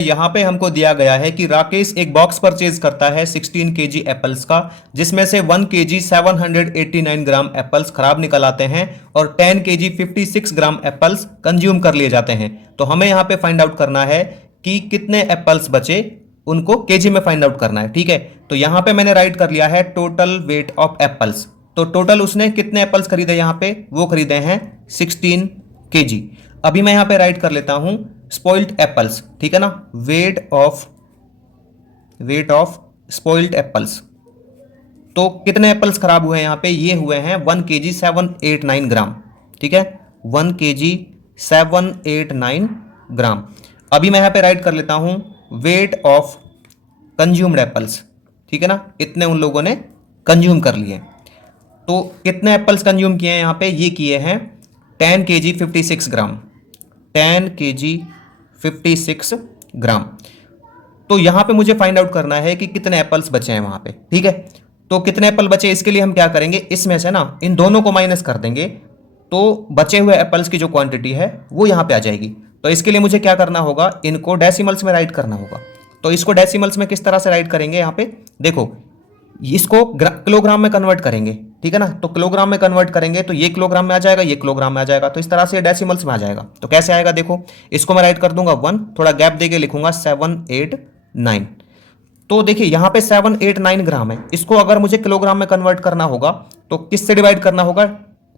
यहाँ पे हमको दिया गया है कि राकेश एक बॉक्स परचेज करता है 16 केजी एप्पल्स का, जिसमें से 1 केजी 789 ग्राम एप्पल्स खराब निकल आते हैं और 10 केजी 56 ग्राम एप्पल्स कंज्यूम कर लिए जाते हैं। तो हमें यहाँ पे फाइंड आउट करना है कि कितने एप्पल्स बचे, उनको केजी में फाइंड आउट करना है। ठीक है, तो यहाँ पे मैंने राइट कर लिया है टोटल वेट ऑफ एप्पल्स। तो टोटल उसने कितने एप्पल्स खरीदे, यहाँ पे वो खरीदे हैं 16 केजी। अभी मैं यहाँ पे राइट कर लेता हूं स्पॉइल्ड एप्पल्स, ठीक है ना, वेट ऑफ स्पॉइल्ड एप्पल्स। तो कितने एप्पल्स खराब हुए हैं यहाँ पे, ये हुए हैं 1 केजी 789 ग्राम। ठीक है, 1 केजी 789 ग्राम। अभी मैं यहाँ पे राइट कर लेता हूं वेट ऑफ कंज्यूम्ड एप्पल्स। ठीक है ना, इतने उन लोगों ने कंज्यूम कर लिए। तो कितने एप्पल्स कंज्यूम किए हैं यहाँ पे, ये किए हैं 10 केजी 56 ग्राम, 10 केजी 56 ग्राम। तो यहां पे मुझे फाइंड आउट करना है कि कितने एप्पल्स बचे हैं वहां पे। ठीक है, तो कितने एप्पल बचे, इसके लिए हम क्या करेंगे, इसमें से ना इन दोनों को माइनस कर देंगे, तो बचे हुए एप्पल्स की जो क्वांटिटी है वो यहां पे आ जाएगी। तो इसके लिए मुझे क्या करना होगा, इनको डेसिमल्स में राइट करना होगा। तो इसको डेसिमल्स में किस तरह से राइट करेंगे, यहां पे देखो, इसको किलोग्राम में कन्वर्ट करेंगे। ठीक है ना, तो किलोग्राम में कन्वर्ट करेंगे तो ये किलोग्राम में आ जाएगा, ये किलोग्राम में आ जाएगा, तो इस तरह से डेसिमल्स में आ जाएगा। तो कैसे आएगा, देखो, इसको मैं राइट कर दूंगा 1, थोड़ा गैप देके लिखूंगा 789। तो देखिए यहाँ पे 789 ग्राम है, इसको अगर मुझे किलोग्राम में कन्वर्ट करना होगा तो किससे डिवाइड करना होगा,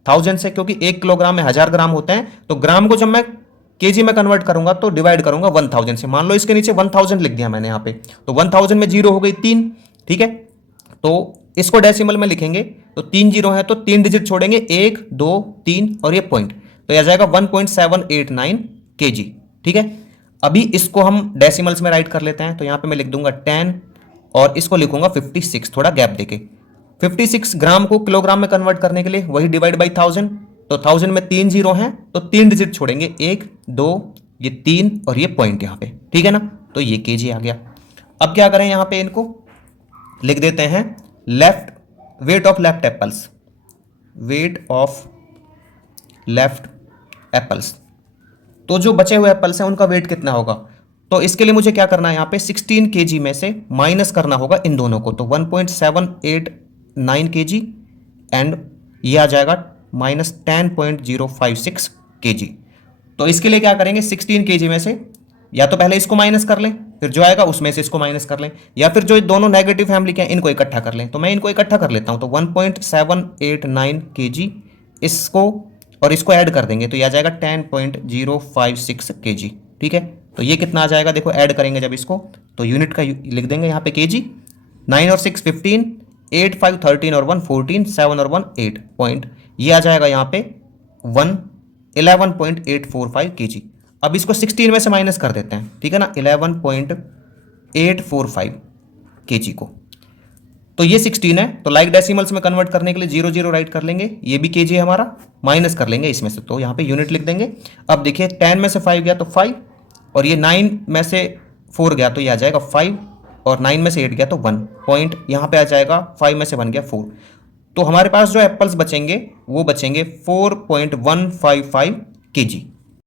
1000 से, क्योंकि 1 किलोग्राम में 1000 ग्राम होते हैं। तो ग्राम को जब मैं केजी में कन्वर्ट करूंगा तो डिवाइड करूंगा 1000 से। मान लो इसके नीचे 1000 लिख दिया मैंने यहाँ पे, तो 1000 में जीरो हो गई 3। ठीक है, तो इसको डेसिमल में लिखेंगे तो 3 जीरो है, तो 3 डिजिट छोड़ेंगे, 1 2 3 और ये पॉइंट, तो यह जाएगा 1.789 केजी। ठीक है, अभी इसको हम डेसिमल्स में राइट कर लेते हैं। तो यहां पे मैं लिख दूंगा 10 और इसको लिखूंगा 56, थोड़ा गैप देके। 56 ग्राम को किलोग्राम में कन्वर्ट करने के लिए वही डिवाइड बाई 1000, तो 1000 में 3 जीरो हैं, तो 3 डिजिट छोड़ेंगे, 1 2 ये 3 और ये पॉइंट यहां पे। ठीक है ना, तो ये केजी आ गया। अब क्या करें, यहां पे इनको लिख देते हैं weight of left apples, weight of left apples. तो जो बचे हुए एप्पल्स हैं उनका वेट कितना होगा, तो इसके लिए मुझे क्या करना है, यहां पे 16 केजी में से माइनस करना होगा इन दोनों को, तो 1.789 केजी एंड ये आ जाएगा माइनस 10.056 केजी। तो इसके लिए क्या करेंगे, 16 केजी में से या तो पहले इसको माइनस कर लें, फिर जो आएगा उसमें से इसको माइनस कर लें, या फिर जो दोनों नेगेटिव फैमिली के हैं इनको इकट्ठा कर लें। तो मैं इनको इकट्ठा कर लेता हूं, तो 1.789 केजी, इसको और इसको ऐड कर देंगे तो यह आ जाएगा 10.056 केजी। ठीक है, तो ये कितना आ जाएगा, देखो ऐड करेंगे जब इसको तो यूनिट का लिख देंगे यहाँ पे केजी, 9 और 6 15, 8 5 13 और 1 14, 7 और 1 8 पॉइंट, ये आ जाएगा यहाँ पे 11.845 केजी। अब इसको 16 में से माइनस कर देते हैं, ठीक है ना, 11.845 केजी को। तो ये 16 है, तो लाइक डेसिमल्स में कन्वर्ट करने के लिए 0 0 राइट कर लेंगे, ये भी केजी है हमारा, माइनस कर लेंगे इसमें से, तो यहाँ पे यूनिट लिख देंगे। अब देखिए 10 में से 5 गया तो 5, और ये 9 में से 4 गया तो ये आ जाएगा 5, और 9 में से 8 गया तो 1 पॉइंट, यहाँ पे आ जाएगा 5 में से 1 गया 4। तो हमारे पास जो एप्पल्स बचेंगे वो बचेंगे 4.155 केजी।